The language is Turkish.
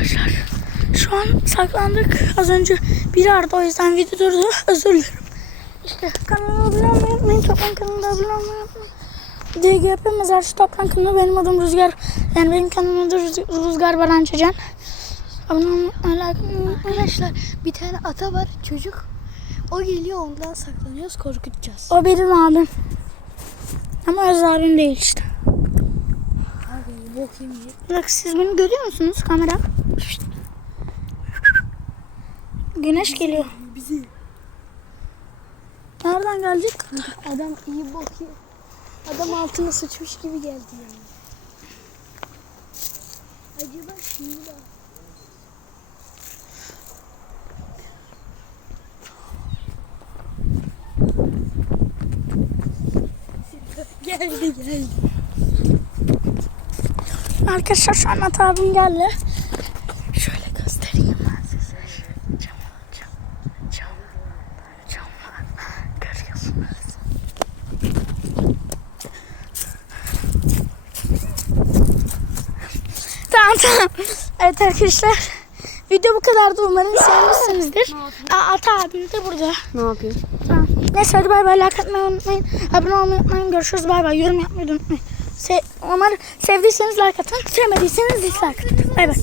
Arkadaşlar şu an saklandık. Az önce biri aradı o yüzden video durdu. Özür dilerim. İşte kanalıma abone olmayı unutmayın. Toplam kanalına abone olmayı unutmayın. DGP Mezarcı Toplam kanalı benim adım Rüzgar. Yani benim Rüz- Rüzgar Baran Çecan. Abone olmayı. Arkadaşlar bir tane ata var çocuk. O geliyor ondan saklanıyoruz korkutacağız. O benim abim. Ama öz abim değil işte. Abi bok yemeyecek. Bak siz beni görüyor musunuz kamera? Güneş geliyor. Bizi. Nereden gelecek? Adam iyi bok yiyor. Adam altına sıçmış gibi geldi yani. Acaba şimdi de geldi geldi. Arkadaşlar şu an abim geldi. Tamam tamam. Evet arkadaşlar. Video bu kadardı. Umarım sevmişsinizdir. Aa, Ata abim de burada. Ne yapayım? Tamam. Neyse hadi bay bay. Like atmayı unutmayın. Abone olmayı unutmayın. Görüşürüz. Bay bay. Yorum yapmayı unutmayın. Se umarım sevdiyseniz like atın. Sevmediyseniz dislike atın. Bay bay.